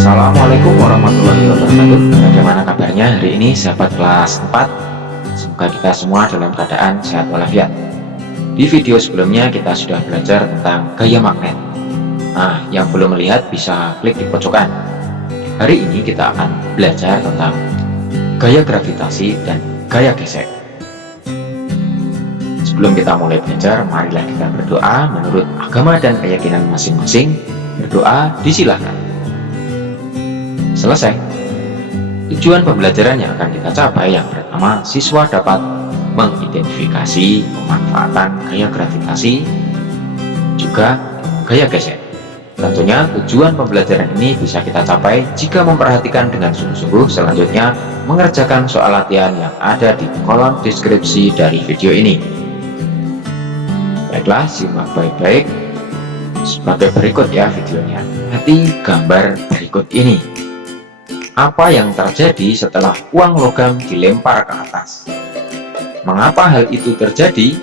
Assalamualaikum warahmatullahi wabarakatuh. Bagaimana kabarnya hari ini sahabat kelas 4? Semoga kita semua dalam keadaan sehat walafiat. Di video sebelumnya kita sudah belajar tentang gaya magnet. Nah, yang belum melihat bisa klik di pojokan. Hari ini kita akan belajar tentang gaya gravitasi dan gaya gesek. Sebelum kita mulai belajar, marilah kita berdoa menurut agama dan keyakinan masing-masing. Berdoa disilahkan. Selesai. Tujuan pembelajaran yang akan kita capai yang pertama, siswa dapat mengidentifikasi pemanfaatan gaya gravitasi, juga gaya gesek. Tentunya tujuan pembelajaran ini bisa kita capai jika memperhatikan dengan sungguh-sungguh. Selanjutnya, mengerjakan soal latihan yang ada di kolom deskripsi dari video ini. Baiklah, simak baik-baik sebagai berikut ya videonya. Perhati gambar berikut ini. Apa yang terjadi setelah uang logam dilempar ke atas? Mengapa hal itu terjadi?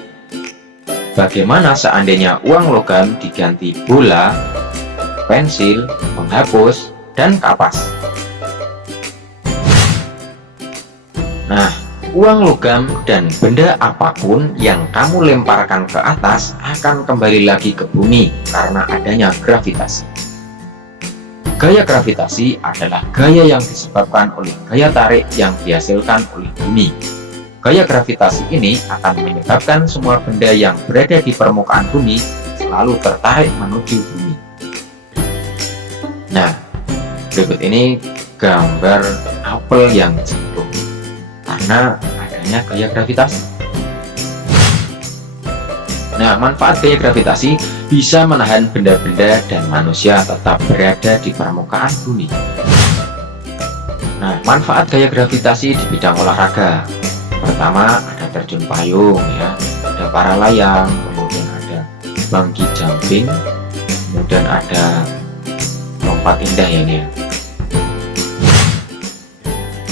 Bagaimana seandainya uang logam diganti bola, pensil, penghapus, dan kapas? Nah, uang logam dan benda apapun yang kamu lemparkan ke atas akan kembali lagi ke bumi karena adanya gravitasi. Gaya gravitasi adalah gaya yang disebabkan oleh gaya tarik yang dihasilkan oleh bumi. Gaya gravitasi ini akan menyebabkan semua benda yang berada di permukaan bumi selalu tertarik menuju bumi. Nah, berikut ini gambar apel yang jatuh karena adanya gaya gravitasi. Nah, manfaat gaya gravitasi bisa menahan benda-benda dan manusia tetap berada di permukaan bumi. Nah, manfaat gaya gravitasi di bidang olahraga. Pertama, ada terjun payung ya, ada para layang, kemudian ada bungee jumping, kemudian ada lompat indah ya ini ya.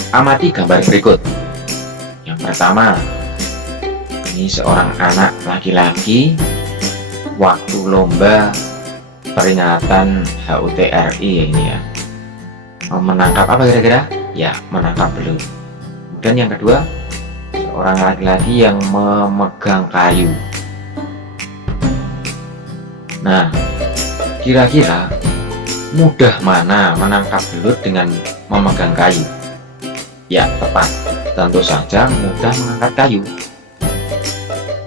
Amati gambar berikut. Yang pertama, ini seorang anak laki-laki waktu lomba peringatan HUT RI ini ya. Menangkap apa kira-kira? Ya, menangkap belut. Kemudian yang kedua, seorang laki-laki yang memegang kayu. Nah, kira-kira mudah mana menangkap belut dengan memegang kayu? Ya, tepat. Tentu saja mudah mengangkat kayu.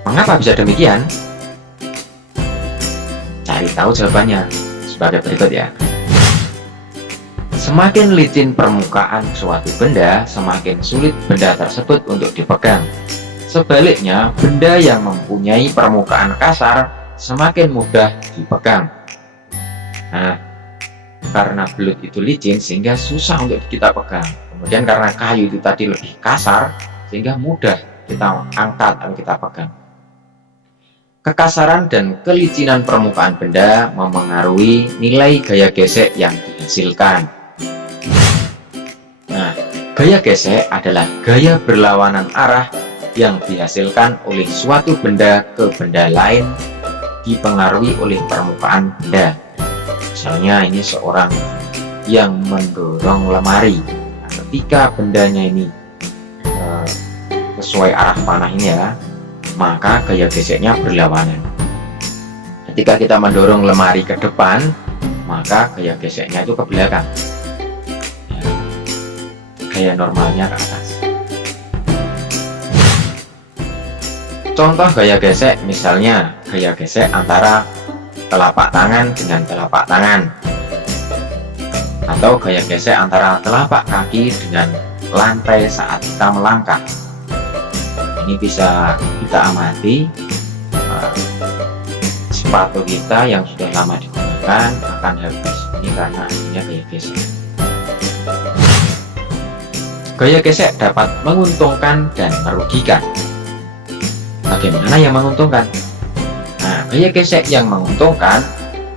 Mengapa bisa demikian? Cari tahu jawabannya sebagai berikut ya. Semakin licin permukaan suatu benda, semakin sulit benda tersebut untuk dipegang. Sebaliknya, benda yang mempunyai permukaan kasar semakin mudah dipegang. Nah, karena belut itu licin sehingga susah untuk kita pegang. Kemudian karena kayu itu tadi lebih kasar sehingga mudah kita angkat atau kita pegang. Kekasaran dan kelicinan permukaan benda memengaruhi nilai gaya gesek yang dihasilkan. Nah, gaya gesek adalah gaya berlawanan arah yang dihasilkan oleh suatu benda ke benda lain dipengaruhi oleh permukaan benda. Misalnya ini seorang yang mendorong lemari. Nah, ketika bendanya ini sesuai arah panah ini ya, maka gaya geseknya berlawanan. Ketika kita mendorong lemari ke depan, maka gaya geseknya itu ke belakang ya, gaya normalnya ke atas. Contoh gaya gesek, misalnya gaya gesek antara telapak tangan dengan telapak tangan, atau gaya gesek antara telapak kaki dengan lantai saat kita melangkah. Ini bisa kita amati sepatu kita yang sudah lama digunakan akan habis. Ini karena adanya gaya gesek. Gaya gesek dapat menguntungkan dan merugikan. Bagaimana yang menguntungkan? Nah, gaya gesek yang menguntungkan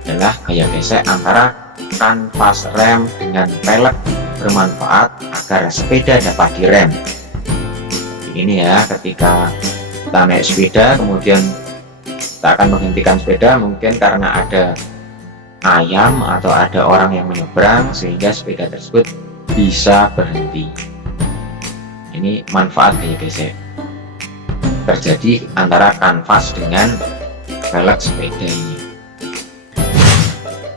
adalah gaya gesek antara kanvas rem dengan pelek bermanfaat agar sepeda dapat direm. Ini ya, ketika kita naik sepeda kemudian kita akan menghentikan sepeda, mungkin karena ada ayam atau ada orang yang menyeberang sehingga sepeda tersebut bisa berhenti. Ini manfaat gaya gesek terjadi antara kanvas dengan velg sepeda ini.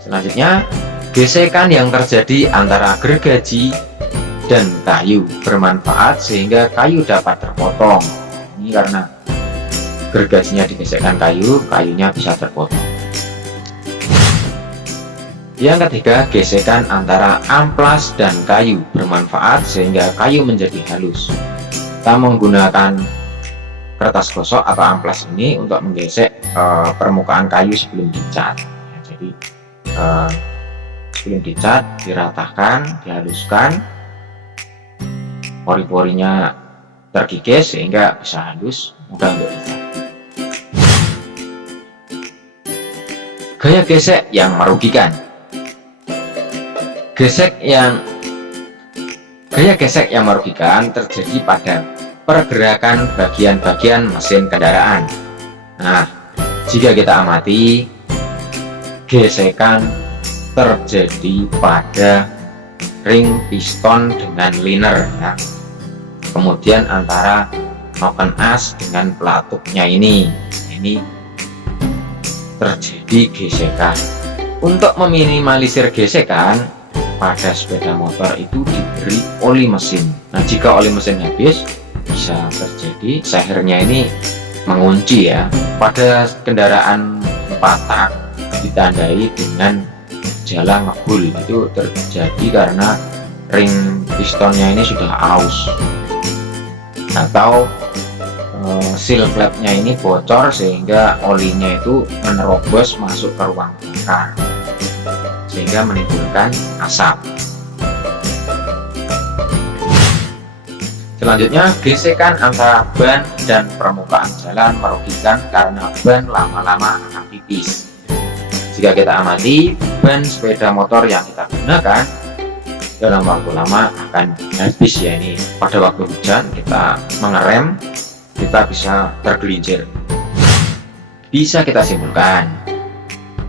Selanjutnya, gesekan yang terjadi antara gergaji dan kayu bermanfaat sehingga kayu dapat terpotong. Ini karena gergajinya digesekkan kayu, kayunya bisa terpotong. Yang ketiga, gesekan antara amplas dan kayu bermanfaat sehingga kayu menjadi halus. Kita menggunakan kertas gosok atau amplas ini untuk menggesek permukaan kayu sebelum dicat. Jadi sebelum dicat diratakan, dihaluskan, pori-porinya terkikis sehingga bisa halus, mudah untuk dicat. Gaya gesek yang merugikan. Gaya gesek yang merugikan terjadi pada pergerakan bagian-bagian mesin kendaraan. Nah, jika kita amati, gesekan terjadi pada ring piston dengan liner ya. Kemudian antara noken as dengan pelatuknya ini terjadi gesekan. Untuk meminimalisir gesekan pada sepeda motor itu diberi oli mesin. Nah, jika oli mesin habis, bisa terjadi sehernya ini mengunci ya. Pada kendaraan 4 tak ditandai dengan jala ngebul, itu terjadi karena ring pistonnya ini sudah aus atau seal flapnya ini bocor sehingga olinya itu menerobos masuk ke ruang bongkar sehingga menimbulkan asap. Selanjutnya, gesekan antara ban dan permukaan jalan merugikan karena ban lama-lama akan tipis. Jika kita amati, ban sepeda motor yang kita gunakan dalam waktu lama akan habis ya. Ini pada waktu hujan kita mengerem, kita bisa tergelincir. Bisa kita simpulkan,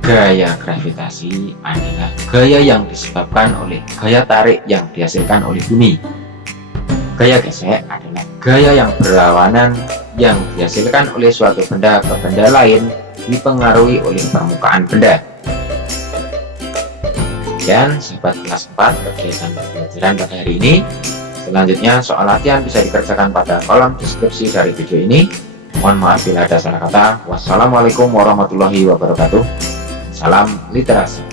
gaya gravitasi adalah gaya yang disebabkan oleh gaya tarik yang dihasilkan oleh bumi. Gaya gesek adalah gaya yang berlawanan yang dihasilkan oleh suatu benda ke benda lain dipengaruhi oleh permukaan benda. Dan sahabat kelas 4 kegiatan pembelajaran pada hari ini. Selanjutnya soal latihan bisa dikerjakan pada kolom deskripsi dari video ini. Mohon maaf bila ada salah kata. Wassalamualaikum warahmatullahi wabarakatuh. Salam literasi.